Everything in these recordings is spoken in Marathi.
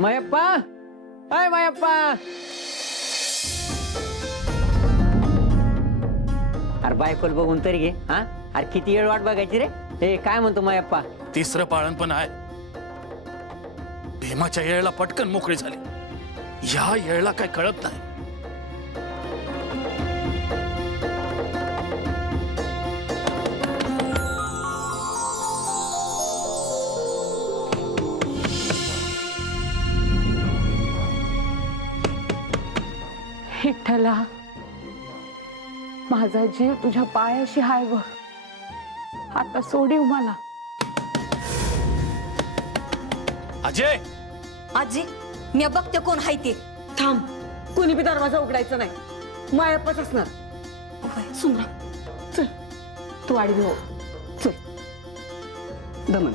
मायप्पा, अय मायप्पा. अरे बायकोल बघून तरी घे. हा अरे किती वेळ वाट बघायची रे. हे काय म्हणतो मायप्पा? तिसरं पाळण पण आहे. भीमाच्या येळेला पटकन मोकळी झाली, या येळेला काय कळत नाही. विठ्ठला, माझा जीव तुझ्या पायाशी हाय बघ. आता सोडीव मला. अजय, आजी, मी बघते कोण हाय ते. थांब, कोणी बी दरवाजा उघडायचा नाही. मायाप्पाच असणार. सुमरा, चल तू आडवी हो. चल दमन.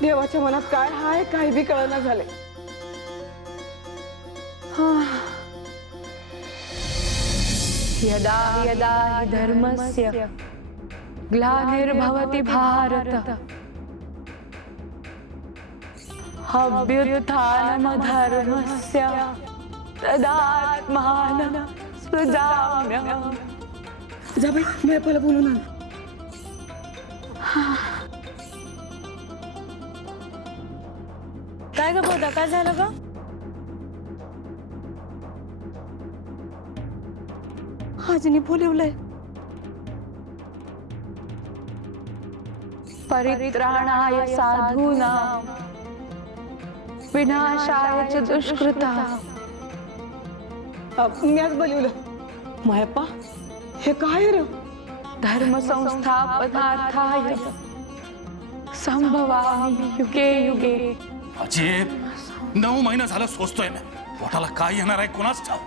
देवाच्या मनात काय हाय काय बी कळना झाले. यदा यदा हि धर्मस्य ग्लानिर्भवति भारत अभ्युत्थानमधर्मस्य तदात्मानं सृजाम्यहम्. जा बाई, मायाप्पाला बोलून आण. काय ग बोधा, काय झालं ग? आजीने बोलवलंय. परित्राणाय साधूनां विनाशाय च दुष्कृतां. मी आज बोलवलं. मायाप्पा, हे काय रे? धर्म संस्थापनार्थाय संभवामि युगे युगे. अजय 9 महिना झालं सोचतोय मी. पोटाला काय येणार आहे कोणाच ठाव.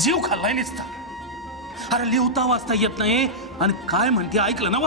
जीव खाल्लाय नुसता. अरे लिहता वाचता येत नाही आणि काय म्हणते ऐकलं ना?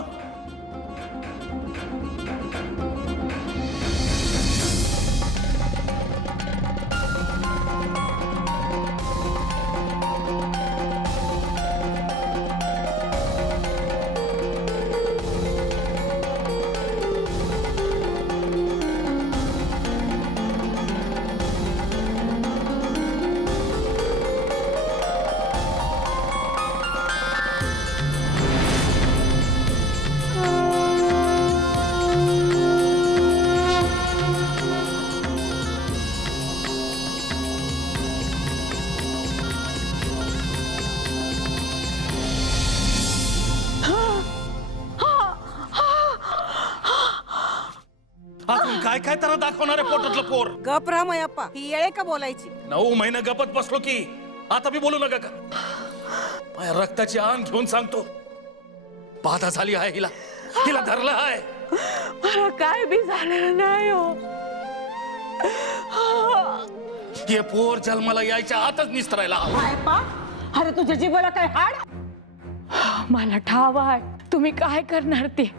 अजून काय काय तर दाखवणार आहे पोटातलं पोर. गप राहा मायाप्पा, ही येळे का बोलायची? 9 महिने गपत बसलो की आता बी बोलू नका का? माझ्या रक्ताची आण घेऊन सांगतो, बाधा झाली आहे हिला. हिला धरलं आहे. मला काय बी झालेलं नाही हो. हे पोर जन्माला यायच्या आतच निस्तरायला हवं. मायाप्पा, अरे तुझ्या जीवाला काय हाड? मला ठाव आहे तुम्ही काय करणार ते.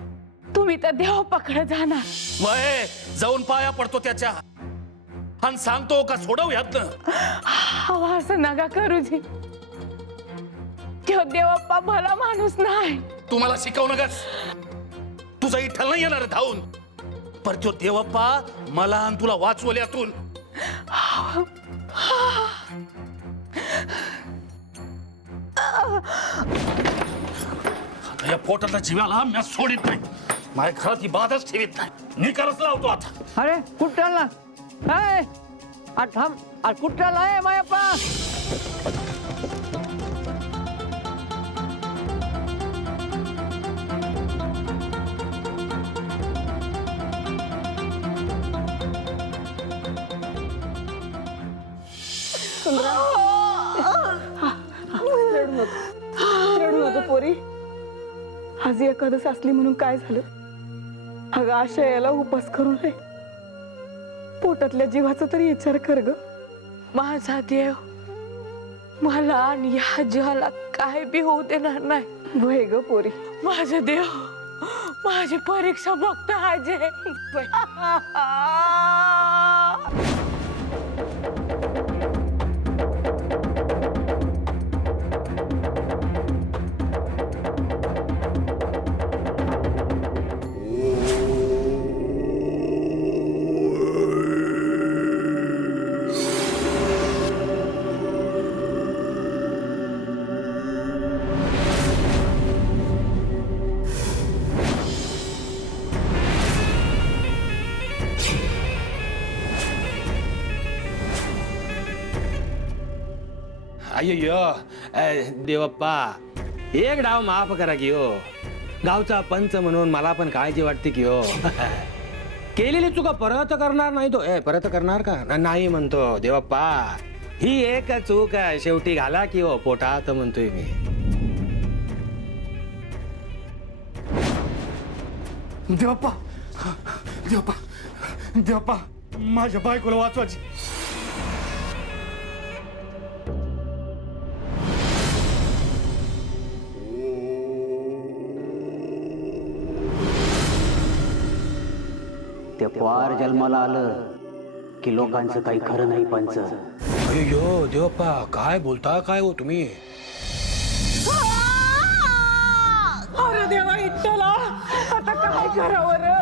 तुम्ही तर देव पकड जाणार. वय जाऊन पाया पडतो त्याच्या आणि सांगतो का सोडव यातनं. हवा असं नका करू जी. देव देवप्पा भला माणूस नाही. तुम्हाला शिकवू नकास. तुझा इठ्ठल नाही येणार धावून. पर तो देवप्पा मला आणि तुला वाचवल यातून. या पोटातल्या जीवाला मी सोडित नाही. माझ्या घरात ही बाधच ठेवीत नाही. निकालच लावतो आता. अरे कुठं चालला? अय थांब. अरे कुठं चाललाय मायप्पा? रडू नको पोरी. आज एकादश असली म्हणून काय झालं? अगं आशा याला उपास करू नये. पोटातल्या जीवाचा तरी विचार कर ग. माझा देव मला आणि या जीवाला काय बी होऊ देणार नाही. वय ग पोरी. माझा देव माझी परीक्षा बघतो अजय. अय्यो देवप्पा एक डाव माफ करा की हो. गावचा पंच म्हणून मला पण काळजी वाटते की हो. केलेली चुका परत करणार नाही तो. परत करणार का नाही म्हणतो देवप्पा. ही एक चूक शेवटी घाला की हो पोटात म्हणतोय मी. देवप्पा देवप्पा देवप्पा माझ्या बायकोला वाचवायची. ते पार जन्माला आलं की लोकांचं काही खरं नाही पंच. अय्यो देवप्पा काय बोलता काय हो तुम्ही. अरे देवा इट्टला, आता काय करावं रे?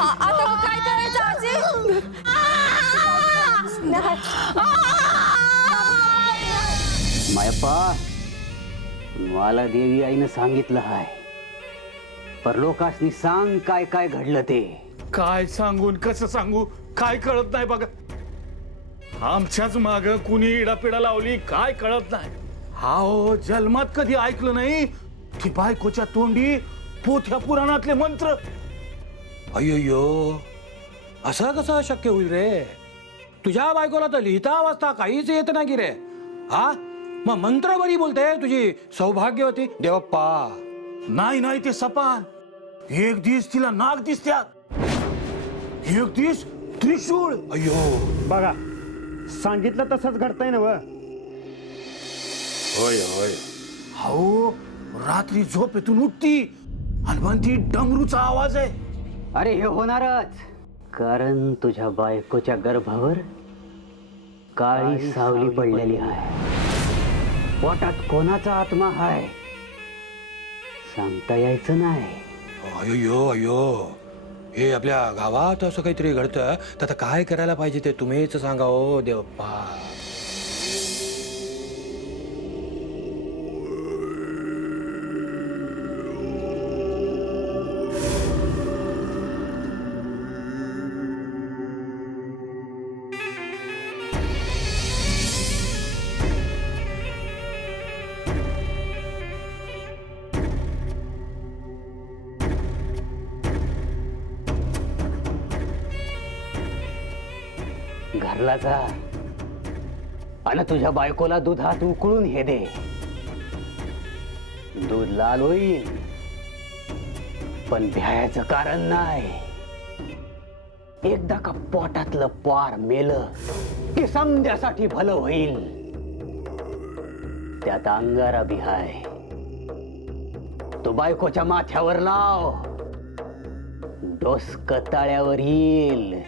आता मग काय करायचं आजी? मायप्पा मला देवी आईनं सांगितलं हाय, पर लोकांनी सांग काय काय घडलं ते. काय सांगून कसं सांगू काय कळत नाही बघा. आमच्याच माग कुणी इडापिडा लावली काय कळत नाही. हा हो जन्मात कधी ऐकलं नाही की बायकोच्या तोंडी पोथ्या पुराणातले मंत्र. अय्यो असं कसं शक्य होईल रे. तुझ्या बायकोला तर लिहिता वाचता काहीच येत नाही रे. हा मग मंत्र बरी बोलते तुझी सौभाग्यवती देवप्पा. नाही नाही ते सपान. एक दिवस तिला नाग दिसत्यात, एक दिवस त्रिशूळ. अय्यो बघा सांगितलं तसंच घडतंय ना व. होय होय. हो रात्री झोपेतून उठती आणि म्हणती डमरूचा आवाज आहे. अरे हे होणारच, कारण तुझ्या बायकोच्या गर्भावर काळी सावली पडलेली आहे. पोटात कोणाचा आत्मा आहे सांगता यायचं नाही. अय्यो अय्यो हे आपल्या गावात असं काहीतरी घडतं तर आता काय करायला पाहिजे ते तुम्हीच सांगा हो देवप्पा. घरला जा आणि तुझ्या बायकोला दुधात उकळून हे दे. दूध लाल होईल पण भ्यायचं कारण नाही. एकदा का पोटातलं पार मेलं की समध्यासाठी भलं होईल. त्यात अंगारा बी हाय. तो बायकोच्या माथ्यावर लाव, डोसक ताळ्यावर येईल.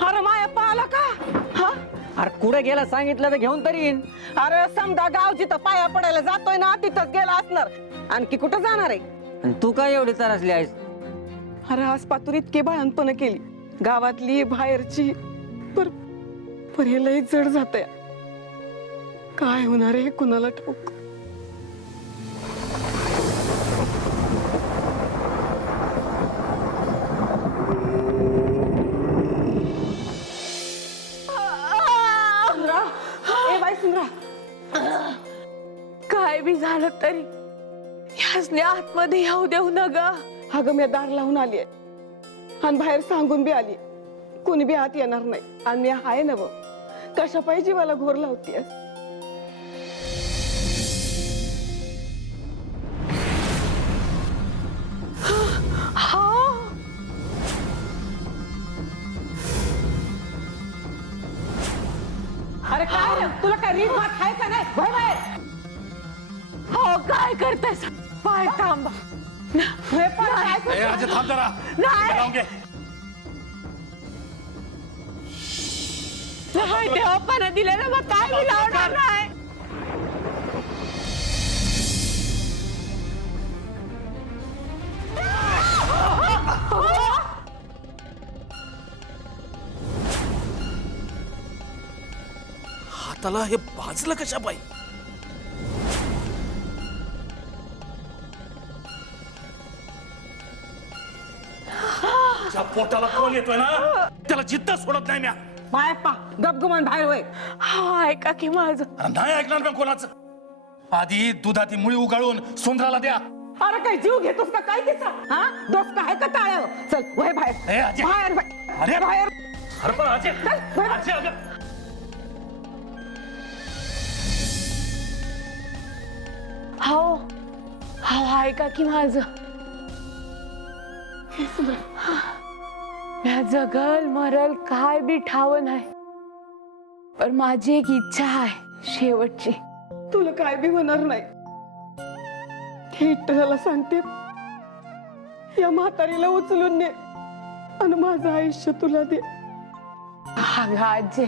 अरे मायप्पा आला का? हा अरे कुठे गेला सांगितलं तर घेऊन तरी येईन. अरे समजा गाव जिथं पाया पडायला जातोय ना तिथंच गेला असणार. आणखी कुठं जाणार आहे? आणि तू काय एवढी त्रासली आहेस? अरे आज पातूर इतके बाळणपण केली, गावातली बाहेरची, पर हे लय जड जातंय. काय होणार आहे कुणाला ठाऊक. काय बी झालं तरी ह्यासने आतमध्ये येऊ देऊ न ग. अगं मी दार लावून आली आहे आणि बाहेर सांगून बी आली, कोणी बी आत येणार नाही. आणि मी आहे ना व, कशा पाहिजे मला घोर लावतीयस. अरे काय रे, तुला काय रीत भात आहे का नाही? बाहेर बाहेर. हो काय करतेस? पाय थांबा. आज थांब जरा. नाही. लावून घे. देवप्पानं दिलेलं मग काय मी लावणार नाही. हाताला हे भाजलं कशा बाई. तुझ्या पोटाला कोण येतोय ना त्याला जिद्द सोडत नाही म्या. मायप्पा गपगुमान बाहेर होय. हा ऐका की माझं. अरे नाही ऐकणार मी कोणाचं. आधी दुधाती मुळी उगाळून सुंदराला द्या. अरे काय जीव घेतोस का काय तिचा? हा डोस काय का टाळ्यावर? चल वय ए, बाहेर अजय. बाहेर अरे बाहेर. अरे पण अजय बाहेर. अजय अगं हो हो ऐका की माझं. म्या जगल मरल काय बी ठाव नाही, पण माझी एक इच्छा आहे शेवटची. तुला काय बी होणार नाही. हे विठ्ठलाला सांगते, या म्हातारीला उचलून ने आणि माझं आयुष्य तुला दे. अगं आजे,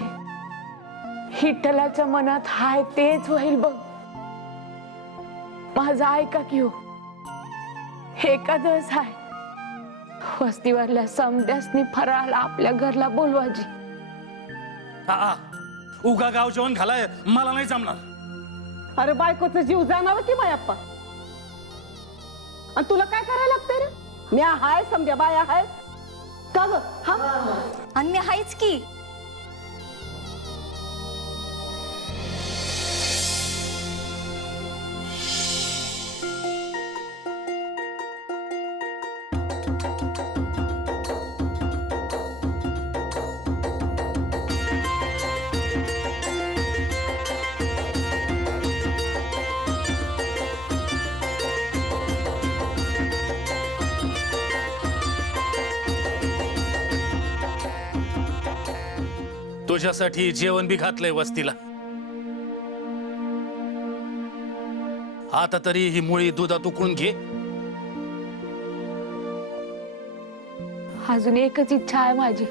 विठ्ठलाच्या मनात हाय तेच होईल बघ. माझं ऐका की हो, एकादस आहे. वस्तीवरल्या समद्यासनी फराळाला आपल्या घरला बोलवाजी. हा उगा गाव जेवण घालाय मला नाही जमणार. अरे बायकोचा जीव जाणावं की मायप्पा. आणि तुला काय करायला लागतंय रे? म्या हाय समद्या बाया हाय का ग? हा आणि मी हायच की. तुझ्यासाठी जेवण बी घातलंय वस्तीला. आता तरी ही मुळी दुधात उकळून घे. अजून एकच इच्छा आहे माझी.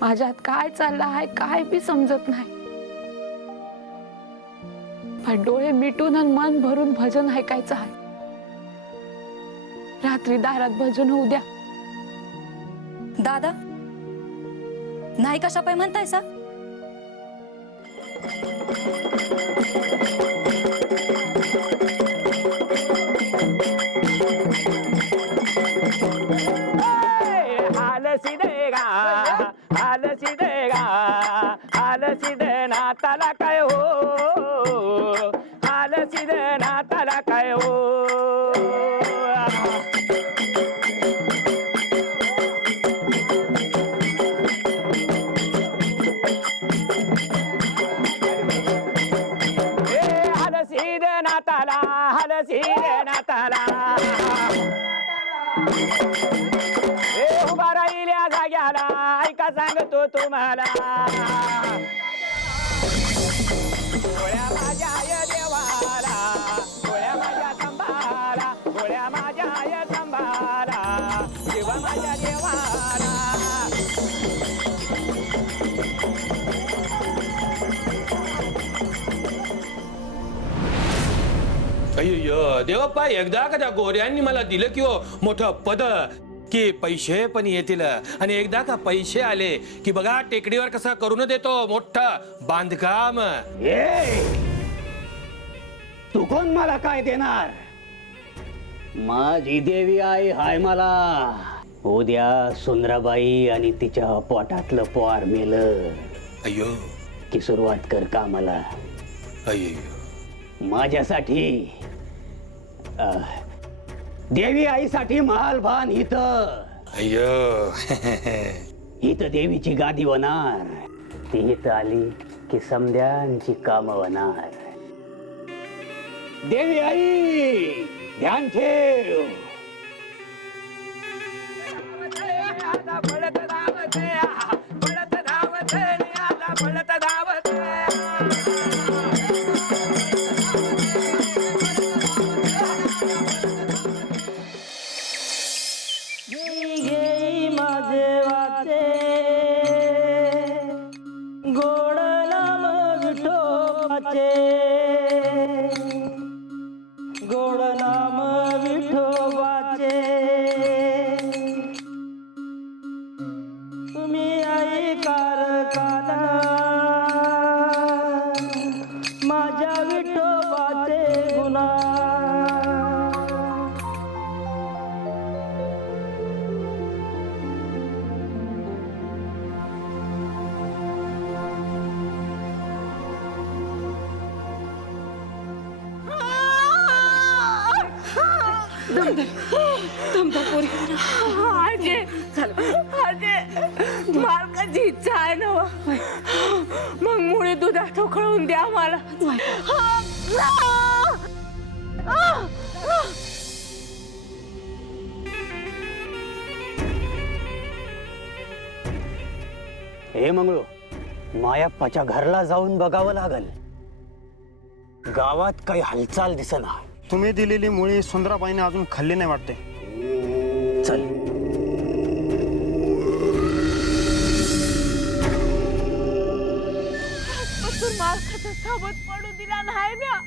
माझ्यात काय चाललं आहे काय बी समजत नाही, पण डोळे मिटून आणि मन भरून भजन ऐकायचं आहे. रात्री दारात भजन होऊ द्या. दादा नाही कशा पाय म्हणताय सा? नाताला काय हो, आलसीद नाताला काय हो. हलसीद नाताला, हलसीद नाताला उभा राहिल्या जाग्याला, ऐका सांगतो तुम्हाला. गोळ्या माझ्या आय देवाला, गोळ्या माझ्या संभाला, गोळ्या माझ्या आय संभाला, देवा माझ्या देवाला. अय्यो देवप्पा, एकदा का त्या गोऱ्यांनी मला दिलं की हो मोठं पद, की पैसे पण येतील. आणि एकदा का पैसे आले की बघा टेकडीवर कसा करून देतो मोठं बांधकाम. तू कोण मला काय देणार? माझी देवी आई हाय मला. उद्या सुंदराबाई आणि तिच्या पोटातलं पोर मेलं अय्यो की सुरुवात कर कामाला. अय्यो माझ्यासाठी देवी आईसाठी महाल बांध इथं. अय्यो इथं देवीची गादी होणार. ती इथं आली की समद्यांची काम होणार. देवी आई ध्यान ठेव. गोड नाम विठोबाचे, गोड नाम विठोबाचे. तुम्ही ऐकार काना माझ्या विठोबाचे गुणा. थांबता पोरी अजय अजय मालकाची इच्छा आहे ना मग मुळे दुधात उकळून द्या मला. हे मंगळू, मायाप्पाच्या घरला जाऊन बघावं लागल. गावात काही हालचाल दिसना. तुम्ही दिलेली मुळी सुंदराबाईने अजून खाल्ली नाही वाटते. चल. मालकाचा सोबत पडू दिला नाही ना.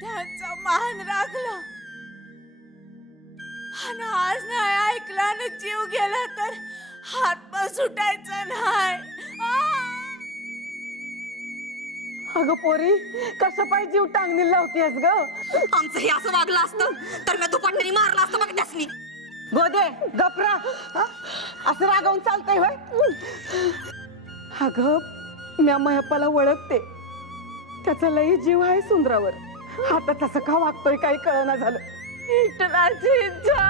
त्यांचा मान राखला आणि आज नाही ऐकला ना जीव गेला तर हात पण सुटायचा नाही. अगं पोरी कशा पाहिजे जीव टांगणी लावतीयस ग. आमचं हे असं वागलं असतं तर मी दुपट्ट्याने मारलं असतं बघ त्यासनी. गोदे गपरा असं रागावून चालतंय होय. अगं म्या मयप्पाला ओळखते, त्याचा लई जीव आहे सुंदरावर. आता तसं का वागतोय काही कळना झालं. विठ्ठलाची इच्छा.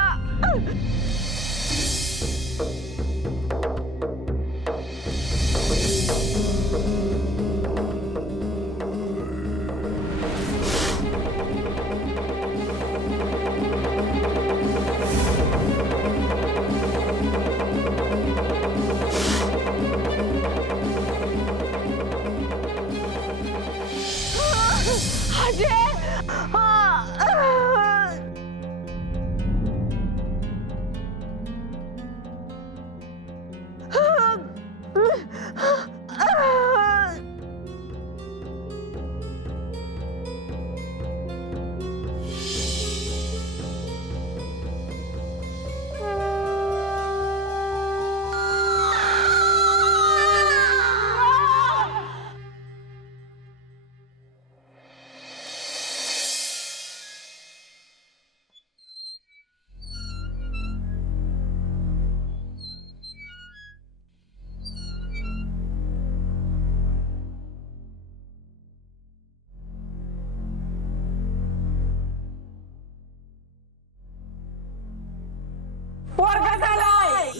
पोरगा झालाय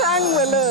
सांग मला.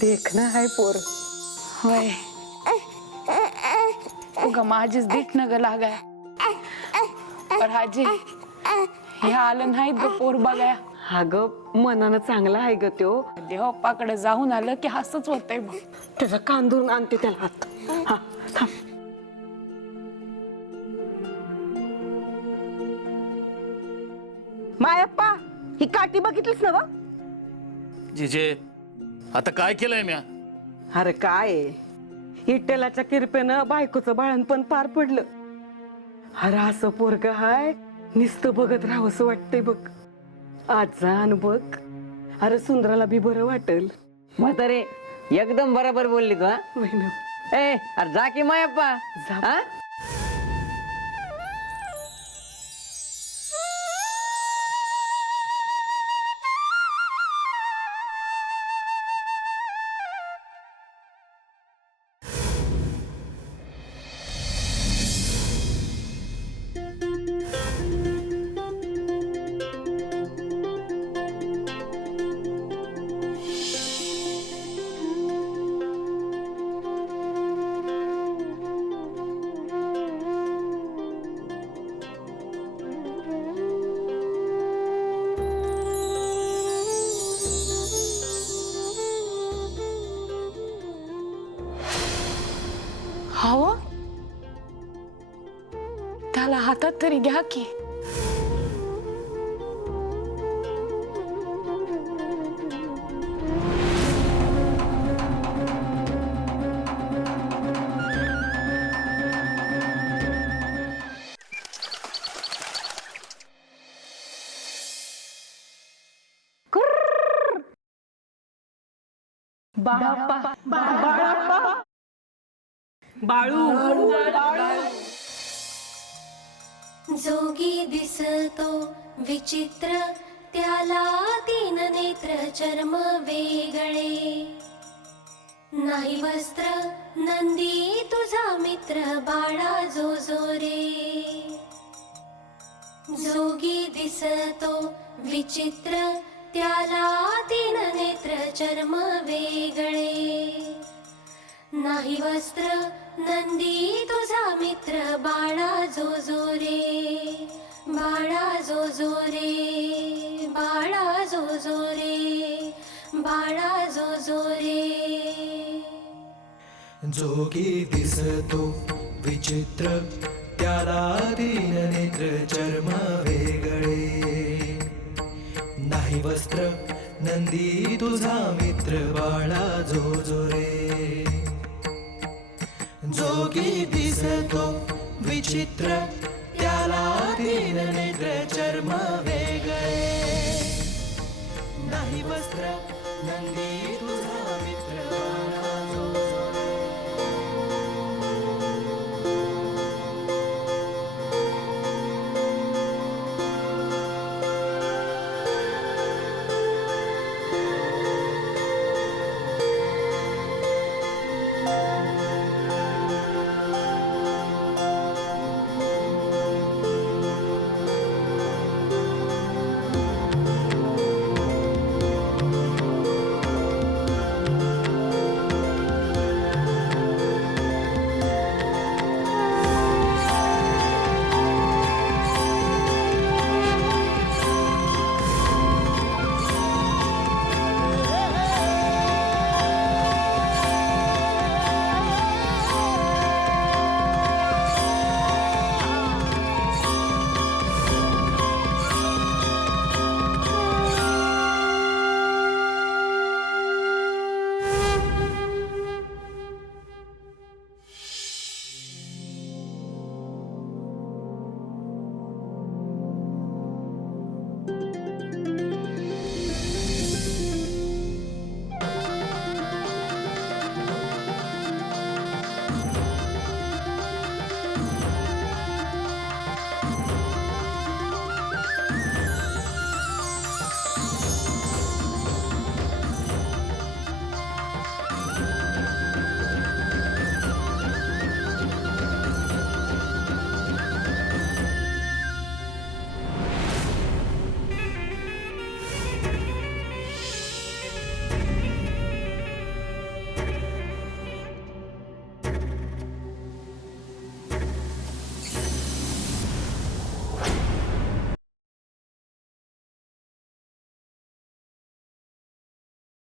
देखना है पोर. होय उगा माझीच दिटणं ग लागाय. पर हाजी हे आलं नाहीत ग पोर बघाया. अगं मनानं चांगला आहे ग त्यो. देवप्पाकडे जाऊन आलं की हसच होतंय बघ. त्याचा कान धरून आणते त्याला हात. हा थांब. मायप्पा ही काठी बघितलीस ना ग. जिजे आता काय केलंय म्या? अरे काय इट्टेलाच्या किरपेनं बायकोचं बाळणपण पार पडलं. अरे असं पोरग हाय नुसतं बघत राहावंसं वाटतंय बघ. आज जाण बघ. अरे सुंदराला बी बरं वाटेल. म्हातारे एकदम बरोबर बोलली तू. बहिण ए अरे जा की मायप्पा. जा. हवं त्याला हातात तरी घ्या की. जोगी दिसतो विचित्र त्याला तीन नेत्र चर्म वेगळे नाही वस्त्र नंदी तुझा मित्र बाळा जो जो रे जोगी दिसतो विचित्र त्याला तीन नेत्र चर्म वेगळे नाही वस्त्र नंदी तुझा मित्र बाळा जो जो रे बाळा जो जो रे बाळा जो जो रे बाळा जो जो रे जोगी दिसतो विचित्र त्याला तीन नेत्र चर्म वेगळे नाही वस्त्र नंदी तुझा मित्र बाळा जो जो रे जोगी दिसतो विचित्र त्याला तीन नेत्र चर्म वेगळे नाही वस्त्र